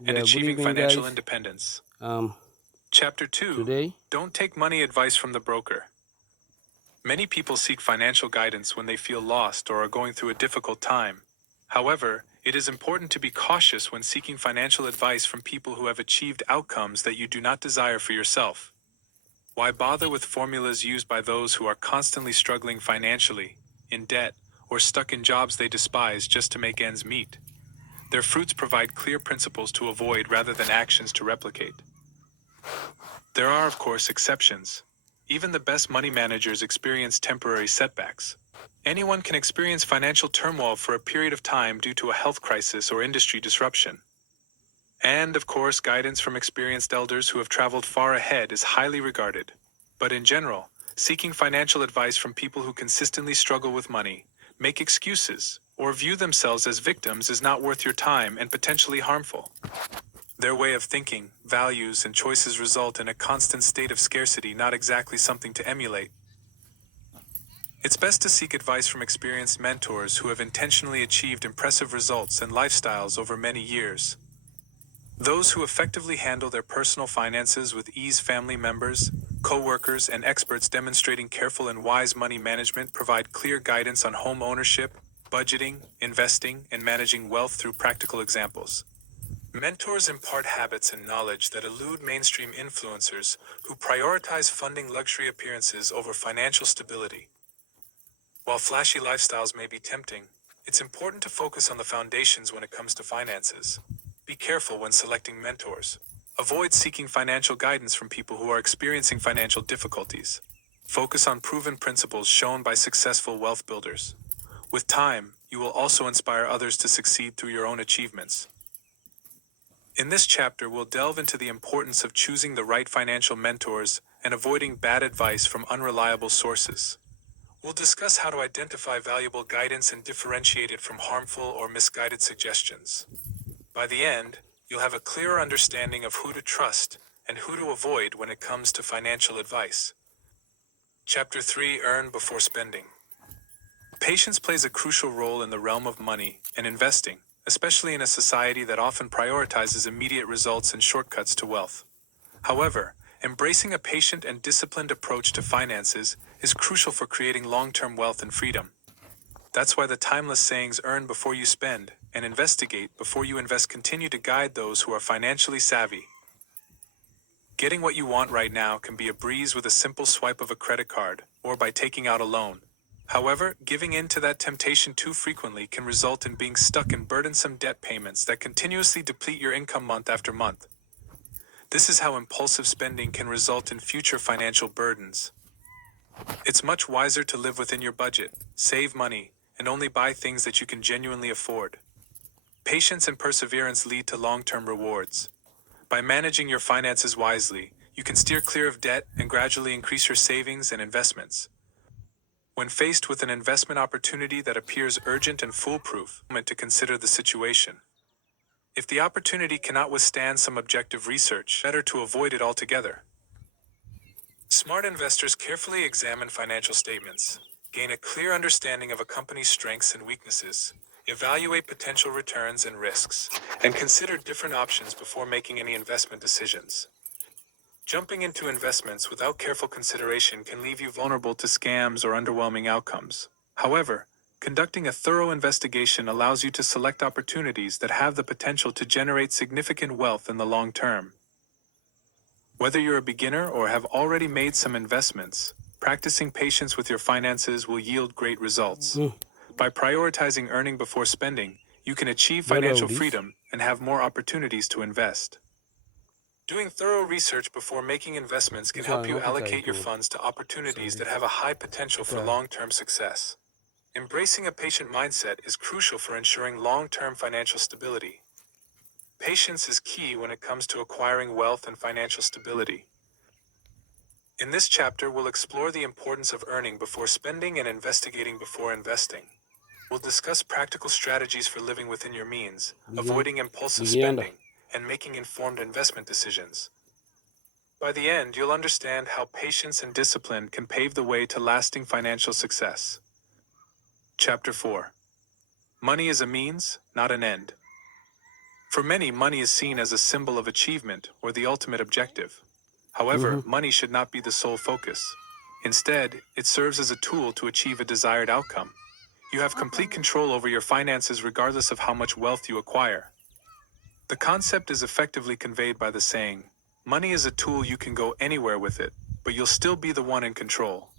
and Yeah, good achieving evening, financial guys. independence. Um, Chapter 2: Today, Don't take money advice from the broker. Many people seek financial guidance when they feel lost or are going through a difficult time. However, it is important to be cautious when seeking financial advice from people who have achieved outcomes that you do not desire for yourself. Why bother with formulas used by those who are constantly struggling financially, in debt, or stuck in jobs they despise just to make ends meet? Their fruits provide clear principles to avoid rather than actions to replicate. There are, of course, exceptions. Even the best money managers experience temporary setbacks. Anyone can experience financial turmoil for a period of time due to a health crisis or industry disruption. And, of course, guidance from experienced elders who have traveled far ahead is highly regarded. But in general, seeking financial advice from people who consistently struggle with money, make excuses, or view themselves as victims is not worth your time and potentially harmful. Their way of thinking, values, and choices result in a constant state of scarcity, not exactly something to emulate. It's best to seek advice from experienced mentors who have intentionally achieved impressive results and lifestyles over many years. Those who effectively handle their personal finances with ease, family members, co-workers, and experts demonstrating careful and wise money management provide clear guidance on home ownership, budgeting, investing, and managing wealth through practical examples. Mentors impart habits and knowledge that elude mainstream influencers who prioritize funding luxury appearances over financial stability. While flashy lifestyles may be tempting, it's important to focus on the foundations when it comes to finances. Be careful when selecting mentors. Avoid seeking financial guidance from people who are experiencing financial difficulties. Focus on proven principles shown by successful wealth builders. With time, you will also inspire others to succeed through your own achievements. In this chapter, we'll delve into the importance of choosing the right financial mentors and avoiding bad advice from unreliable sources. We'll discuss how to identify valuable guidance and differentiate it from harmful or misguided suggestions. By the end, you'll have a clearer understanding of who to trust and who to avoid when it comes to financial advice. Chapter 3: Earn Before Spending. Patience plays a crucial role in the realm of money and investing, especially in a society that often prioritizes immediate results and shortcuts to wealth. However, embracing a patient and disciplined approach to finances is crucial for creating long-term wealth and freedom. That's why the timeless sayings "earn before you spend" and "investigate before you invest" continue to guide those who are financially savvy. Getting what you want right now can be a breeze with a simple swipe of a credit card or by taking out a loan. However, giving in to that temptation too frequently can result in being stuck in burdensome debt payments that continuously deplete your income month after month. This is how impulsive spending can result in future financial burdens. It's much wiser to live within your budget, save money, and only buy things that you can genuinely afford. Patience and perseverance lead to long-term rewards. By managing your finances wisely, you can steer clear of debt and gradually increase your savings and investments. When faced with an investment opportunity that appears urgent and foolproof, moment to consider the situation. If the opportunity cannot withstand some objective research, better to avoid it altogether. Smart investors carefully examine financial statements, gain a clear understanding of a company's strengths and weaknesses, evaluate potential returns and risks, and consider different options before making any investment decisions. Jumping into investments without careful consideration can leave you vulnerable to scams or underwhelming outcomes. However, conducting a thorough investigation allows you to select opportunities that have the potential to generate significant wealth in the long term. Whether you're a beginner or have already made some investments, practicing patience with your finances will yield great results. mm, By prioritizing earning before spending, you can achieve get all financial this. freedom and have more opportunities to invest. Doing thorough research before making investments can This one, help I you want it allocate your to funds to opportunities Sunday. that have a high potential for Try. long-term success. Embracing a patient mindset is crucial for ensuring long-term financial stability. Patience is key when it comes to acquiring wealth and financial stability. In this chapter, we'll explore the importance of earning before spending and investigating before investing. We'll discuss practical strategies for living within your means, Begin. avoiding impulsive Begin. spending, and making informed investment decisions. By the end, you'll understand how patience and discipline can pave the way to lasting financial success. Chapter 4: Money is a means, not an end. For many, money is seen as a symbol of achievement or the ultimate objective. However, money should not be the sole focus. Instead, it serves as a tool to achieve a desired outcome. You have complete control over your finances regardless of how much wealth you acquire. The concept is effectively conveyed by the saying, money is a tool, you can go anywhere with it, but you'll still be the one in control.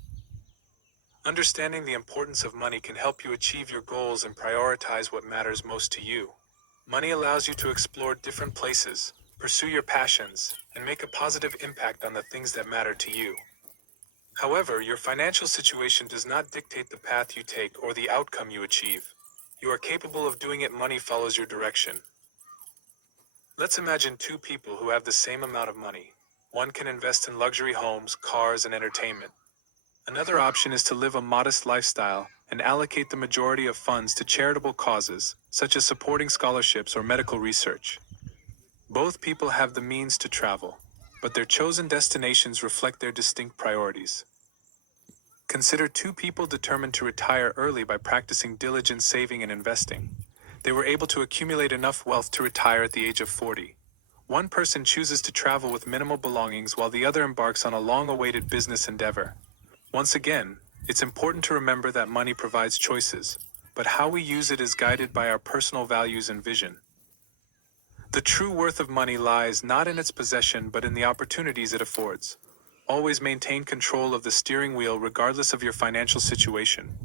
Understanding the importance of money can help you achieve your goals and prioritize what matters most to you. Money allows you to explore different places, pursue your passions, and make a positive impact on the things that matter to you. However, your financial situation does not dictate the path you take or the outcome you achieve. You are capable of doing it. Money follows your direction. Let's imagine two people who have the same amount of money. One can invest in luxury homes, cars, and entertainment. Another option is to live a modest lifestyle and allocate the majority of funds to charitable causes, such as supporting scholarships or medical research. Both people have the means to travel, but their chosen destinations reflect their distinct priorities. Consider two people determined to retire early by practicing diligent saving and investing. They were able to accumulate enough wealth to retire at the age of 40. One person chooses to travel with minimal belongings while the other embarks on a long-awaited business endeavor. Once again, it's important to remember that money provides choices, but how we use it is guided by our personal values and vision. The true worth of money lies not in its possession but in the opportunities it affords. Always maintain control of the steering wheel regardless of your financial situation.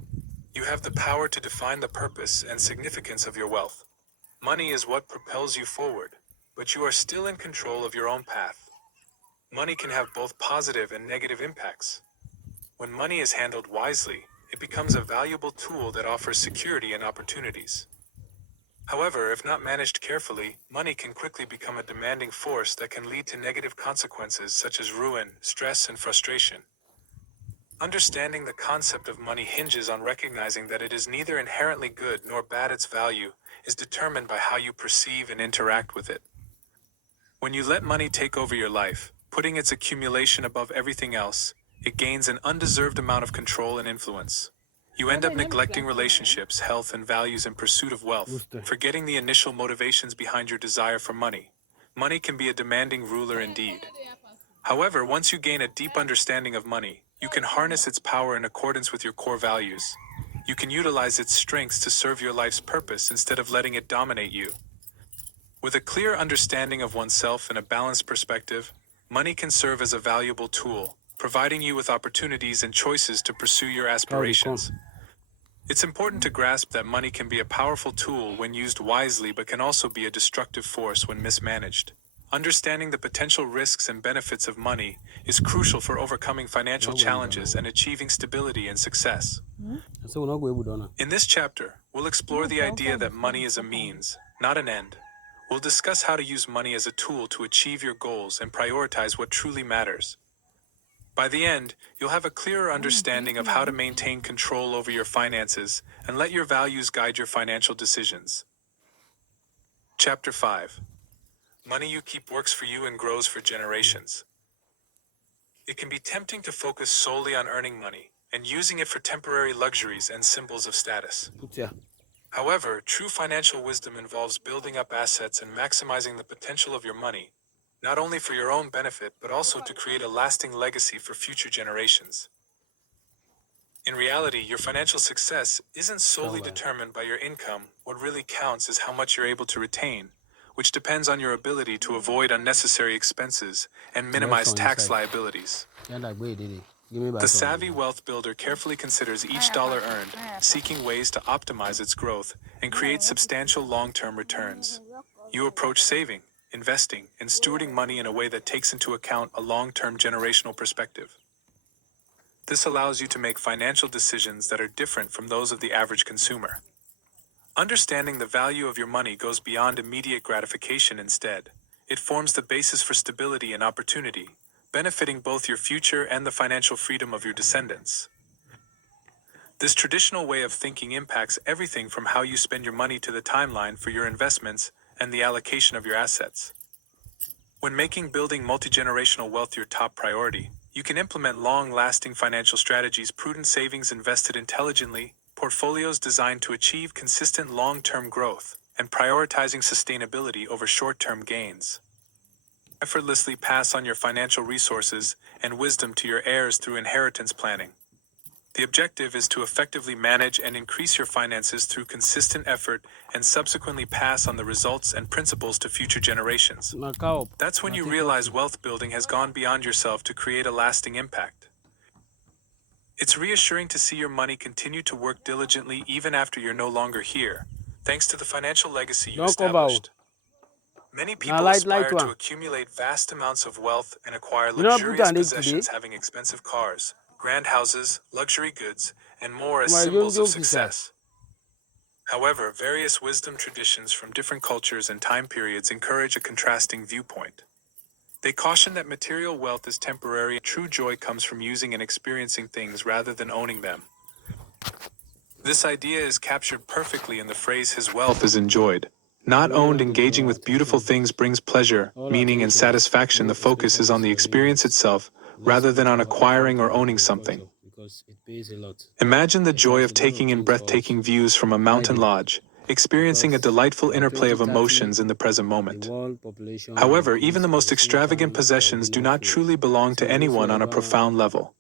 You have the power to define the purpose and significance of your wealth. Money is what propels you forward, but you are still in control of your own path. Money can have both positive and negative impacts. When money is handled wisely, it becomes a valuable tool that offers security and opportunities. However, if not managed carefully, money can quickly become a demanding force that can lead to negative consequences such as ruin, stress, and frustration. Understanding the concept of money hinges on recognizing that it is neither inherently good nor bad. Its value is determined by how you perceive and interact with it. When you let money take over your life, putting its accumulation above everything else, it gains an undeserved amount of control and influence. You end up neglecting relationships, health, and values in pursuit of wealth, forgetting the initial motivations behind your desire for money. Money can be a demanding ruler indeed. However, once you gain a deep understanding of money, you can harness its power in accordance with your core values. You can utilize its strengths to serve your life's purpose instead of letting it dominate you. With a clear understanding of oneself and a balanced perspective, money can serve as a valuable tool, providing you with opportunities and choices to pursue your aspirations. It's important to grasp that money can be a powerful tool when used wisely but can also be a destructive force when mismanaged. Understanding the potential risks and benefits of money is crucial for overcoming financial challenges and achieving stability and success. In this chapter, we'll explore the idea that money is a means, not an end. We'll discuss how to use money as a tool to achieve your goals and prioritize what truly matters. By the end, you'll have a clearer understanding of how to maintain control over your finances and let your values guide your financial decisions. Chapter 5. Money you keep works for you and grows for generations. It can be tempting to focus solely on earning money and using it for temporary luxuries and symbols of status. However, true financial wisdom involves building up assets and maximizing the potential of your money, not only for your own benefit but also to create a lasting legacy for future generations. In reality, your financial success isn't solely determined by your income. What really counts is how much you're able to retain, which depends on your ability to avoid unnecessary expenses and minimize tax liabilities. The savvy wealth builder carefully considers each dollar earned, seeking ways to optimize its growth and create substantial long-term returns. You approach saving, investing, and stewarding money in a way that takes into account a long-term generational perspective. This allows you to make financial decisions that are different from those of the average consumer. Understanding the value of your money goes beyond immediate gratification instead. It forms the basis for stability and opportunity, benefiting both your future and the financial freedom of your descendants. This traditional way of thinking impacts everything from how you spend your money to the timeline for your investments and the allocation of your assets. When making building multi-generational wealth your top priority, you can implement long-lasting financial strategies, prudent savings invested intelligently, portfolios designed to achieve consistent long-term growth, and prioritizing sustainability over short-term gains. Effortlessly pass on your financial resources and wisdom to your heirs through inheritance planning. The objective is to effectively manage and increase your finances through consistent effort and subsequently pass on the results and principles to future generations. That's when you realize wealth building has gone beyond yourself to create a lasting impact. It's reassuring to see your money continue to work diligently even after you're no longer here, thanks to the financial legacy you established. Many people aspire to accumulate vast amounts of wealth and acquire luxurious possessions, having expensive cars, grand houses, luxury goods, and more as symbols of success. However, various wisdom traditions from different cultures and time periods encourage a contrasting viewpoint. They caution that material wealth is temporary and true joy comes from using and experiencing things rather than owning them. This idea is captured perfectly in the phrase "his wealth is enjoyed." Not owned. Engaging with beautiful things brings pleasure, meaning, and satisfaction. The focus is on the experience itself rather than on acquiring or owning something. Imagine the joy of taking in breathtaking views from a mountain lodge, experiencing a delightful interplay of emotions in the present moment. However, even the most extravagant possessions do not truly belong to anyone on a profound level.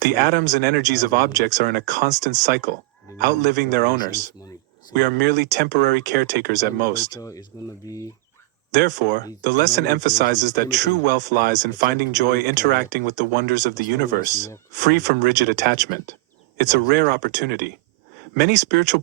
The atoms and energies of objects are in a constant cycle, outliving their owners. We are merely temporary caretakers at most. Therefore, the lesson emphasizes that true wealth lies in finding joy interacting with the wonders of the universe, free from rigid attachment. It's a rare opportunity. Many spiritual